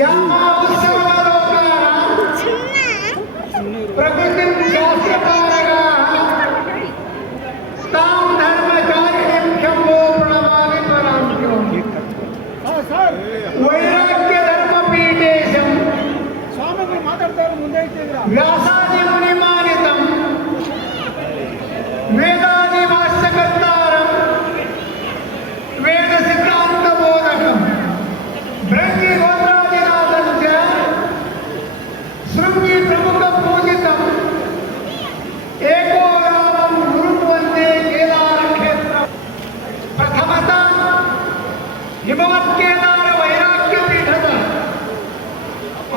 ಯಾವ ಪ್ರಕೃತಿ ಶಾಸ್ತ್ರಕಾರಗ ತಾಂ ಧರ್ಮಚಾರಿಣಿಂ ಶಂಭೋ ಪ್ರಣಮಾಮಿ ಪರಾಂತ್ಯೋ ವೈರಾಗ್ಯ ಧರ್ಮಪೀಠೇಶಂ ಸ್ವಾಮಿಗಳು ಮಾತಾಡ್ತಾರೆ ಮುಂದೆ ವ್ಯಾಸಾದಿ ಮುನಿಮಾನಿತಂ ವೇದಾದಿ ಭಾಷ್ಯಕರ್ತಾರಂ ವೇದ ಸಿದ್ಧಾಂತ ಬೋಧಕಂ ಬ್ರಹ್ಮಿ ಗೋತ್ರಾದಿನಾಥಂ ಚ ಶೃಂಗಿ ಪ್ರಮುಖ ಪೂಜಿತಂ ಏಕೋ ರಾಮಂ ಗುರುವಂತೆ ಕೇದಾರ ಕ್ಷೇತ್ರ ಪ್ರಥಮತಃ ಹಿಮವತ್ ಕೇದಾರ ವೈರಾಗ್ಯ ಪೀಠದ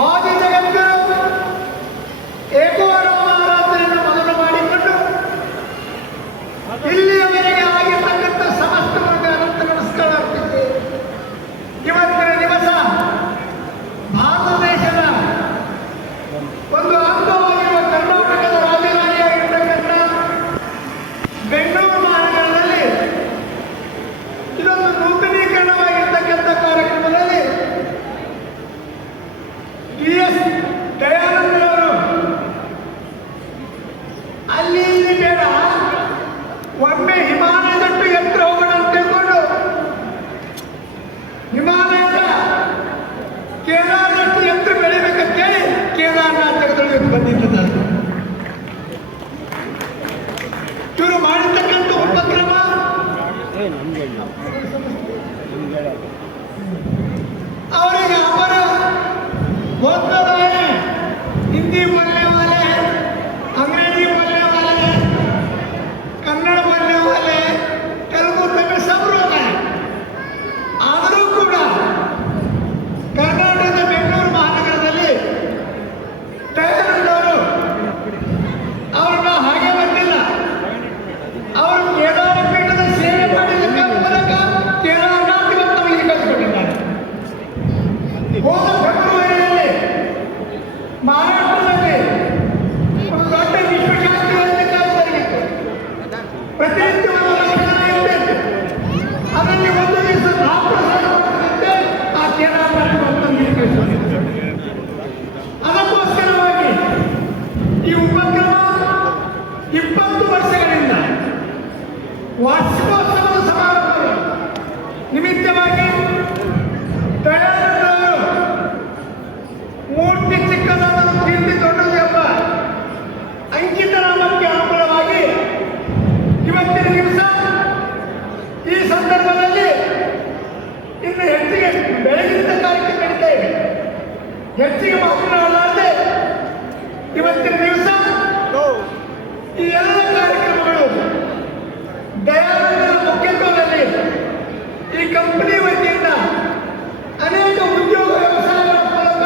ಆದಿಜಗದ್ಗುರು ಏಕೋ ರಾಮಾರಾಧನೆಯನ್ನು ಮೊದಲು ಮಾಡಿಕೊಂಡು ಇಲ್ಲಿಯವರೆಗೆ ಆಗಿರ್ತಕ್ಕಂಥ ಸಮಸ್ತ ವರ್ಗ ಅನಂತ ನಮಸ್ಕಾರ ಅರ್ಪಿಸಿ ಇವತ್ತಿನ ದಿವಸ ಭಾರತ ದೇಶದ ಒಂದು ಅಂಗವಾಗಿರುವ ಕರ್ನಾಟಕದ ರಾಜಧಾನಿಯಾಗಿರ್ತಕ್ಕಂಥ ಬೆಂಗಳೂರು ಮಹಾನಗರದಲ್ಲಿ ಇದೊಂದು ನೂತನೀಕರಣವಾಗಿರ್ತಕ್ಕಂಥ ಕಾರ್ಯಕ್ರಮದಲ್ಲಿ ಟಿ.ಎಸ್. ದಯಾನಂದರವರು ಅಲ್ಲಿ ಇಲ್ಲಿ ಬೇಡ ಒಮ್ಮೆ ಹಿಮಾಲಯದಟ್ಟು ಎತ್ತರ ಹೋಗೋಣ ಅಂತ ತಿಳ್ಕೊಂಡು ಹಿಮಾಲಯದ ಕೇದಾರದಷ್ಟು ಎತ್ತರ ಬೆಳಿಬೇಕಂತ ಹೇಳಿ ಕೇದಾರನಾಥ ತೆಗೆದುಕೊಳ್ಳಿ ಬಂದಿದ್ದಾರೆ. ಇವರು ಮಾಡಿರ್ತಕ್ಕಂಥ ಉಪಕ್ರಮ ಅವರಿಗೆ ಅವರ ಓದ್ತಾರೆ ಹಿಂದಿ बोलने वाले अंग्रेजी बोलने वाले कन्नड़ बोलने वाले तेलुगु तमिल सब लोग हैं ಆದರೂ ಕೂಡ ಕರ್ನಾಟಕದ ಬೆಂಗಳೂರು ಮಹಾನಗರದಲ್ಲಿ ದಯಾನಂದವರು ಅವ್ರನ್ನ ಹಾಗೆ ಬಂದಿಲ್ಲ. ಅವರು ಕೇದಾರ ಪೀಠದ ಸೇವೆ ಮಾಡಿದ್ದಕ್ಕೆ ಮೂಲಕ ಕೇದಾರನಾಥ ಇವತ್ತು ನಮಗೆ ಕಲಿಸಿಕೊಟ್ಟಿದ್ದಾರೆ. ಹೋದ ಫೆಬ್ರವರಿಯಲ್ಲಿ ಮಹಾರಾಷ್ಟ್ರದಲ್ಲಿ ಒಂದು ದೊಡ್ಡ ವಿಶ್ವಶಾಸ್ತ್ರೀಯ ಕಾರ್ಯಕ್ರಮ ಪ್ರತಿನಿತ್ಯ ಒಂದು ಲಕ್ಷ ಜನ ಇರ್ತಿತ್ತು. ಅದರಲ್ಲಿ ಒಂದು ದಿವಸ ಮಹಾಪ್ರಸಾದಕ್ಕೆ ಆ ಕೇದಾರನಾಥ ಅದಕ್ಕೋಸ್ಕರವಾಗಿ ಈ ಉಪಕ್ರಮ 20 ವರ್ಷಗಳಿಂದ ವಾರ್ಷಿಕೋತ್ಸವದ ಸಮಾರಂಭ ನಿಮಿತ್ತವಾಗಿ ದಯಾನಂದವರು ಮೂರ್ತಿ ಚಿಕ್ಕದಾದರೂ ಕೀರ್ತಿ ದೊಡ್ಡದು ಎಂಬ ಅಂಕಿತ ನಾಮಕ್ಕೆ ಅನುಗುಣವಾಗಿ ಇವತ್ತಿನ ದಿವಸ ಈ ಸಂದರ್ಭದಲ್ಲಿ ಇನ್ನು ಹೆಚ್ಚಿಗೆ ಬೆಳಗಿನ ಕಾರ್ಯಕ್ರಮ ನಡೀತಾ ಇದೆ. ಹೆಚ್ಚಿಗೆ ಮಾತನಾಡಲಾರದೆ ಇವತ್ತಿನ ದಿವಸ ಈ ಎಲ್ಲ ಕಾರ್ಯಕ್ರಮಗಳು ದಯಾನಂದರ ಮುಖ್ಯತ್ವದಲ್ಲಿ ಈ ಕಂಪನಿ ವತಿಯಿಂದ ಅನೇಕ ಉದ್ಯೋಗ ವ್ಯವಸಾಯಗಳ ಮೂಲಕ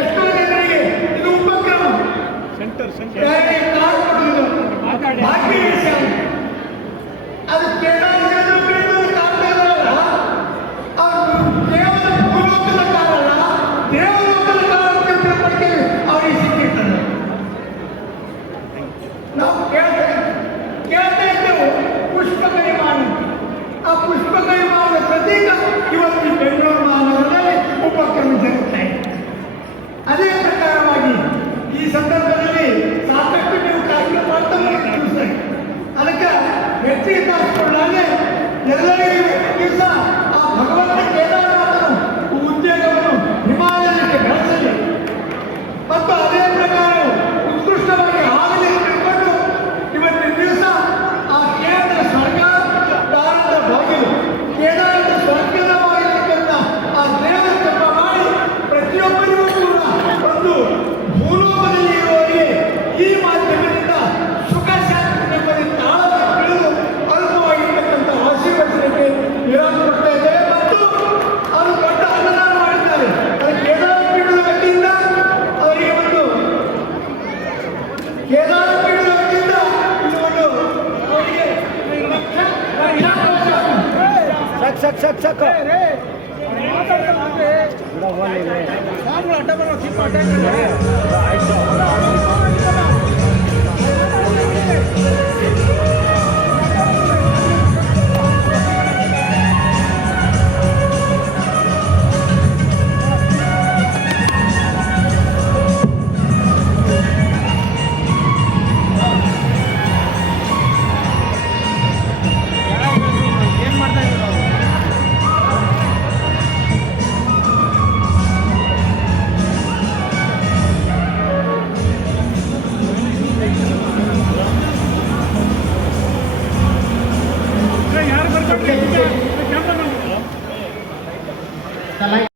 ಎಷ್ಟೋ ಜನರಿಗೆ ಇದು ಉಪಕ್ರಮ ಯಾರಿಗೆ ಕಾರ್ ಕೊಡುವುದು ಭಾಗ್ಯ ವಿಷಯ ಅದು ಕೇಂದ್ರ ಕಾರಣ ಅವರು ಕೇವಲ ಭೂಲೋಕದ ಕಾರಣ ದೇವಲೋಕದ ಕಾರಣ ತಿಳ್ಕೊಳ್ತೀವಿ ಅವರಿಗೆ ಸಿಕ್ಕಿರ್ತಾರೆ. ನಾವು ಕೇಳ್ತಾ ಇದ್ದೆವು ಪುಷ್ಪಕ ವಿಮಾನ. ಆ ಪುಷ್ಪಕ ವಿಮಾನದ ಪ್ರತೀಕ ಇವತ್ತು ಈ ಬೆಂಗಳೂರು ಮಹಾನಗರದಲ್ಲಿ ಉಪಕ್ರಮ ಜರುಗುತ್ತಾ ಇದೆ. ಅದೇ ಪ್ರಕಾರವಾಗಿ ಈ ಸಂದರ್ಭದಲ್ಲಿ ಸಾಕಷ್ಟು ನೀವು ಕಾರ್ಯಕ್ರಮ ಮಾಡ್ತಾ ತಿಳಿಸ್ತಾರೆ. ಅದಕ್ಕೆ ಹೆಚ್ಚಿಗೆ ತಾಸಿಕೊಳ್ಳಾಗೆ ಎಲ್ಲರಿಗೂ ದಿವಸ ಆ ಭಗವಂತ ಕೇದಾರನಾಥನು ಉದ್ಯೋಗವನ್ನು ಹಿಮಾಲಯಕ್ಕೆ ಬೆಳೆಸಲಿ ಮತ್ತು ಅದೇ ಪ್ರಕಾರ ಉತ್ಕೃಷ್ಟವಾಗಿ ಆಗಲಿ ತಿಳ್ಕೊಂಡು ಇವತ್ತಿನ ದಿವಸ ಆ ಕೇಂದ್ರ ಸರ್ಕಾರದ ಬಾಗಿಲು ಕೇದಾರದ ಸ್ವರ್ಗದವಾಗಿರ್ತಕ್ಕಂಥ ಆ ದೇವರ ಜಪ ಮಾಡಿ ಪ್ರತಿಯೊಬ್ಬರಿಗೂ ಕೂಡ ಒಂದು ಭೂಲೋಕದಲ್ಲಿ ಇರುವವರಿಗೆ ಈ ಮಾಧ್ಯಮದಿಂದ ಸುಖ ಶಾಂತಿ ನೆಮ್ಮದಿ ತಾಳದ ತಿಳಿದು ಅಲ್ಪವಾಗಿರ್ತಕ್ಕಂಥ ಆಶೀರ್ವಚನಕ್ಕೆ ನಿರಾಕರಿಸ್ತಾ ಇದ್ದೇವೆ ಮತ್ತು ಅವರು ದೊಡ್ಡ ಅನ್ನದಾನ ಮಾಡಿದ್ದಾರೆ. ಅದಕ್ಕೆ ಕೇದಾರ ಪೀಠದ ವತಿಯಿಂದ ಅವರಿಗೆ ಒಂದು ಕೇದಾರ ಪೀಠದ ವತಿಯಿಂದ ಇದು ಒಂದು ಅವರಿಗೆ ಅಡ್ಡ ಬರೋ